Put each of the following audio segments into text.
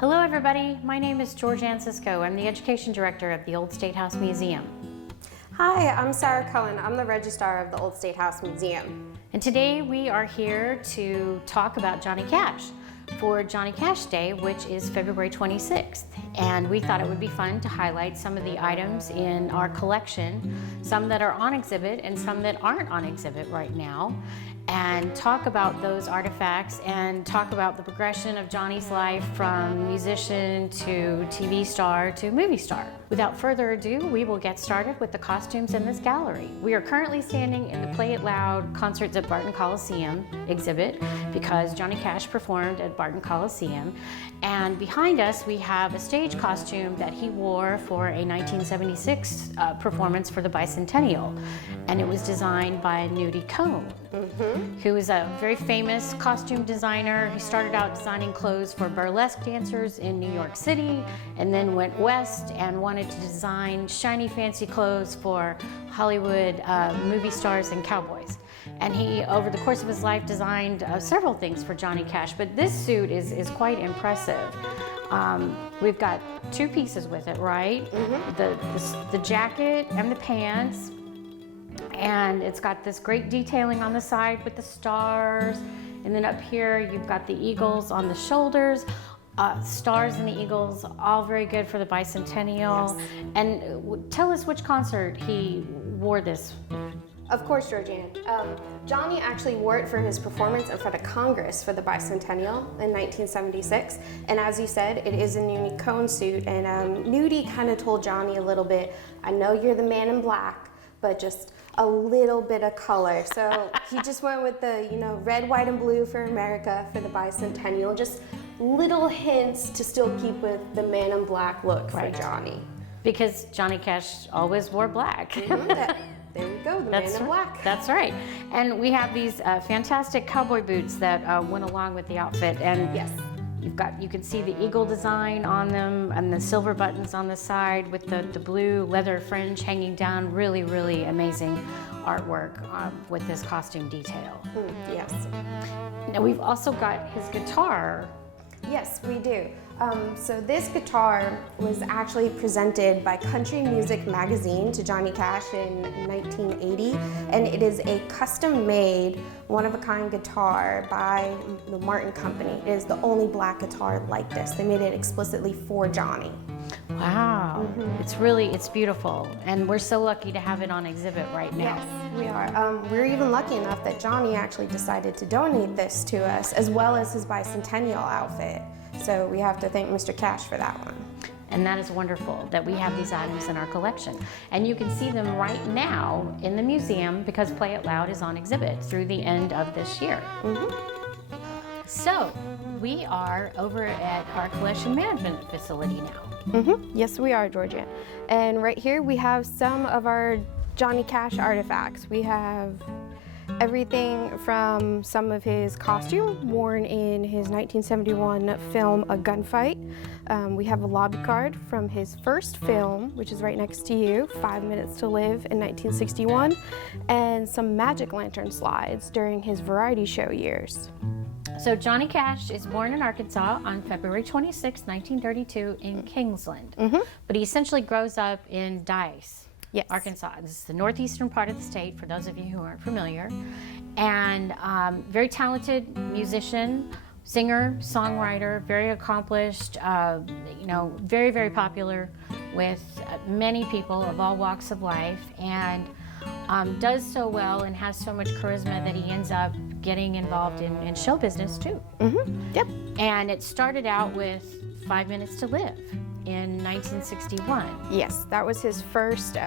Hello everybody, my name is Georgianne Cisco. I'm the Education Director of the Old State House Museum. Hi, I'm Sarah Cohen. I'm the Registrar of the Old State House Museum. And today we are here to talk about Johnny Cash for Johnny Cash Day, which is February 26th. And we thought it would be fun to highlight some of the items in our collection, some that are on exhibit and some that aren't on exhibit right now, and talk about those artifacts and talk about the progression of Johnny's life from musician to TV star to movie star. Without further ado, we will get started with the costumes in this gallery. We are currently standing in the Play It Loud Concerts at Barton Coliseum exhibit because Johnny Cash performed at Barton Coliseum. And behind us, we have a stage costume that he wore for a 1976 performance for the bicentennial. And it was designed by Nudie Cohn, who is a very famous costume designer. He started out designing clothes for burlesque dancers in New York City and then went west and wanted to design shiny fancy clothes for Hollywood movie stars and cowboys. And he, over the course of his life, designed several things for Johnny Cash, but this suit is quite impressive. We've got two pieces with it, right? The jacket and the pants, and it's got this great detailing on the side with the stars, and then up here you've got the eagles on the shoulders. Stars and the eagles, all very good for the bicentennial. Yes. And tell us which concert he wore this. Of course, Georgianne. Johnny actually wore it for his performance in front of Congress for the bicentennial in 1976. And as you said, it is a Nudie Cohn suit. And Nudie kind of told Johnny a little bit, I know you're the man in black, but just a little bit of color. So he just went with the, red, white, and blue for America for the bicentennial. Just little hints to still keep with the man in black look for Johnny. Because Johnny Cash always wore black. There we go, the man in black. That's right. And we have these fantastic cowboy boots that went along with the outfit. And yes, you can see the eagle design on them and the silver buttons on the side with the blue leather fringe hanging down. Really, really amazing artwork with this costume detail. Yes. Now we've also got his guitar. Yes, we do. So this guitar was actually presented by Country Music Magazine to Johnny Cash in 1980, and it is a custom-made, one-of-a-kind guitar by the Martin Company. It is the only black guitar like this. They made it explicitly for Johnny. Wow, it's beautiful, and we're so lucky to have it on exhibit right now. Yes, we are. We're even lucky enough that Johnny actually decided to donate this to us, as well as his bicentennial outfit. So we have to thank Mr. Cash for that one. And that is wonderful that we have these items in our collection. And you can see them right now in the museum because Play It Loud is on exhibit through the end of this year. So we are over at our collection management facility now. Yes, we are, Georgia. And right here we have some of our Johnny Cash artifacts. We have everything from some of his costume worn in his 1971 film A Gunfight. We have a lobby card from his first film, which is right next to you, 5 Minutes to Live in 1961, and some magic lantern slides during his variety show years. So Johnny Cash is born in Arkansas on February 26, 1932 in Kingsland. But he essentially grows up in Dice, Arkansas. This is the northeastern part of the state, for those of you who aren't familiar. And very talented musician, singer, songwriter, very accomplished, very, very popular with many people of all walks of life, and does so well and has so much charisma that he ends up getting involved in show business too. Yep. And it started out with 5 Minutes to Live in 1961. Yes, that was his first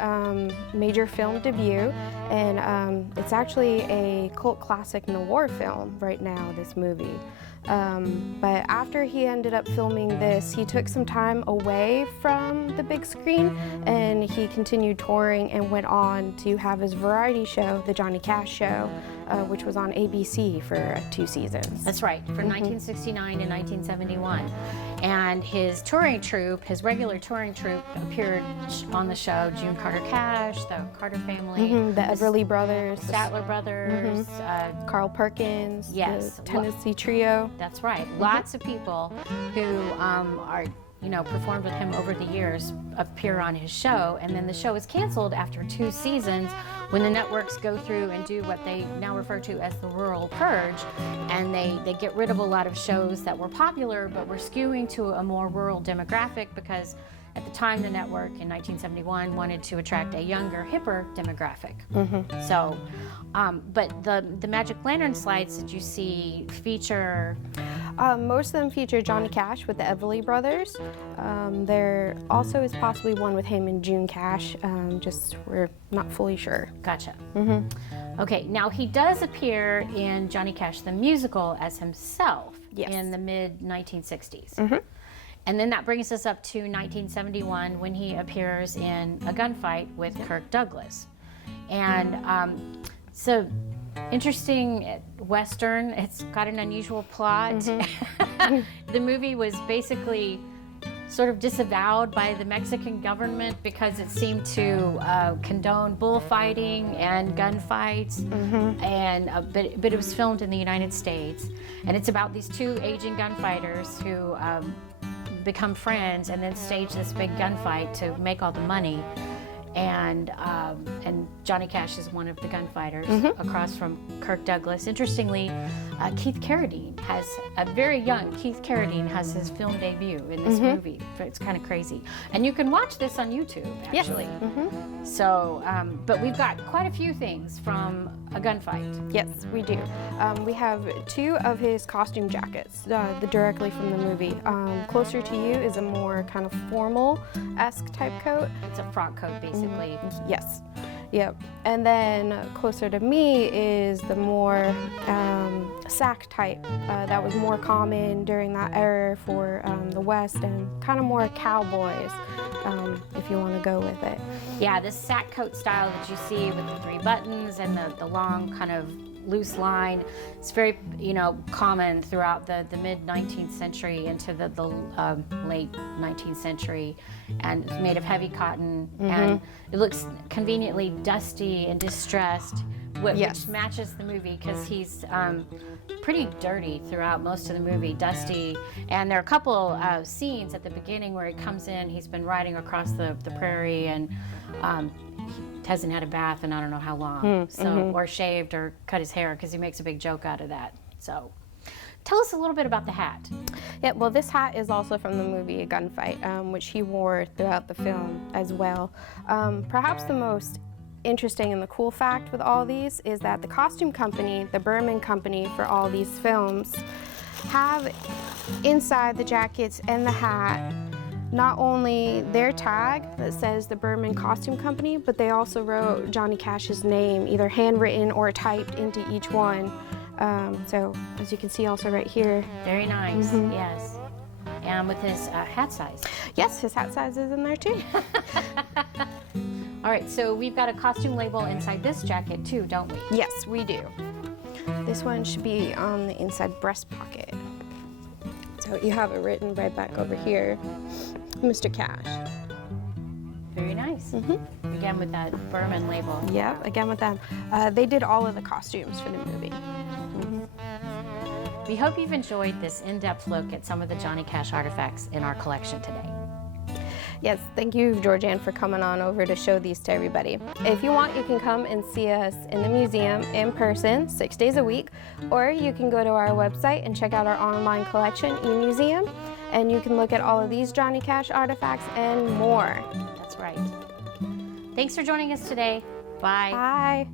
major film debut, and it's actually a cult classic noir film right now, this movie. But after he ended up filming this, he took some time away from the big screen, and he continued touring and went on to have his variety show, The Johnny Cash Show, which was on ABC for 2 seasons. That's right, from 1969 to 1971. And his touring troupe, his regular touring troupe, appeared on the show. June Carter Cash, the Carter family, The Everly Brothers, the Statler Brothers, Carl Perkins, yes, the Tennessee Trio. that's right. Lots of people who are, performed with him over the years appear on his show, and then the show is canceled after 2 seasons when the networks go through and do what they now refer to as the rural purge, and they get rid of a lot of shows that were popular but were skewing to a more rural demographic, because at the time the network in 1971 wanted to attract a younger, hipper demographic. So, but the Magic Lantern slides that you see feature... Most of them feature Johnny Cash with the Everly Brothers. There also is possibly one with him and June Cash, just we're not fully sure. Gotcha. Okay, now he does appear in Johnny Cash the musical as himself in the mid-1960s. And then that brings us up to 1971 when he appears in a gunfight with Kirk Douglas. And so interesting Western, it's got an unusual plot. The movie was basically sort of disavowed by the Mexican government because it seemed to condone bullfighting and gunfights, and but it was filmed in the United States, and it's about these 2 aging gunfighters who become friends and then stage this big gunfight to make all the money. And Johnny Cash is one of the gunfighters across from Kirk Douglas. Interestingly, Keith Carradine has, a very young Keith Carradine has his film debut in this movie. It's kind of crazy. And you can watch this on YouTube, actually. So, but we've got quite a few things from a gunfight. Yes, we do. We have 2 of his costume jackets, directly from the movie. Closer to you is a more kind of formal-esque type coat. It's a frock coat, basically. Yes. Yep. And then closer to me is the more sack type that was more common during that era for the West, and kind of more cowboys, if you want to go with it. Yeah, this sack coat style that you see with the 3 buttons and the long kind of loose line, it's very common throughout the mid-19th century into the late 19th century, and it's made of heavy cotton, and it looks conveniently dusty and distressed, which matches the movie, because he's pretty dirty throughout most of the movie, dusty. And there are a couple scenes at the beginning where he comes in, he's been riding across the prairie, and he hasn't had a bath in I don't know how long, or shaved or cut his hair, because he makes a big joke out of that. So tell us a little bit about the hat. Yeah, well, this hat is also from the movie A Gunfight, which he wore throughout the film as well. Perhaps the most interesting and the cool fact with all these is that the costume company, the Berman Company for all these films, have inside the jackets and the hat not only their tag that says the Berman Costume Company, but they also wrote Johnny Cash's name, either handwritten or typed into each one. So as you can see also right here. Very nice, yes. And with his hat size. Yes, his hat size is in there too. All right, so we've got a costume label inside this jacket too, don't we? Yes, we do. This one should be on the inside breast pocket. So you have it written right back over here, Mr. Cash. Very nice. Again with that Berman label. Yep, again with them. They did all of the costumes for the movie. We hope you've enjoyed this in-depth look at some of the Johnny Cash artifacts in our collection today. Yes, thank you, Georgianne, for coming on over to show these to everybody. If you want, you can come and see us in the museum in person 6 days a week, or you can go to our website and check out our online collection, eMuseum, and you can look at all of these Johnny Cash artifacts and more. That's right. Thanks for joining us today. Bye. Bye.